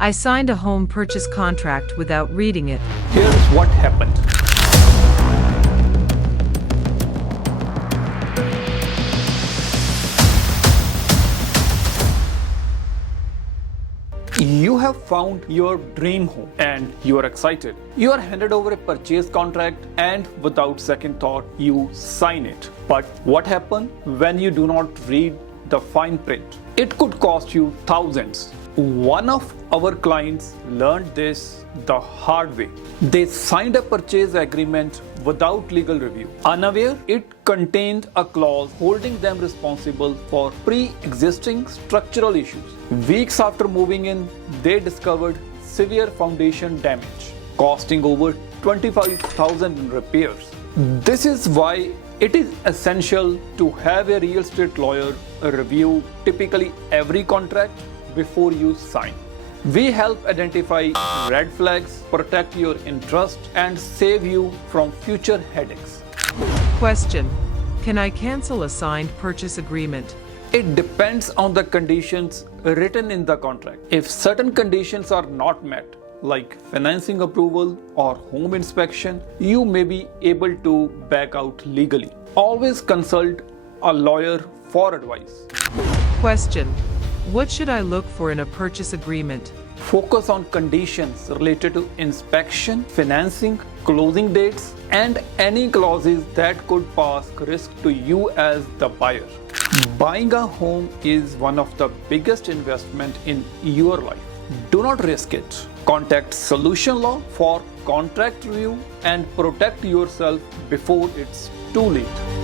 I signed a home purchase contract without reading it. Here's what happened. You have found your dream home and you are excited. You are handed over a purchase contract and without second thought, you sign it. But what happens when you do not read the fine print? It could cost you thousands. One of our clients learned this the hard way. They signed a purchase agreement without legal review. Unaware, it contained a clause holding them responsible for pre-existing structural issues. Weeks after moving in, they discovered severe foundation damage, costing over $25,000 in repairs. This is why it is essential to have a real estate lawyer review typically every contract before you sign. We help identify red flags, protect your interest, and save you from future headaches. Question: can I cancel a signed purchase agreement? It depends on the conditions written in the contract. If certain conditions are not met, like financing approval or home inspection, you may be able to back out legally. Always consult a lawyer for advice. Question: what should I look for in a purchase agreement? Focus on conditions related to inspection, financing, closing dates, and any clauses that could pose risk to you as the buyer. Buying a home is one of the biggest investments in your life. Do not risk it. Contact Solution Law for contract review and protect yourself before it's too late.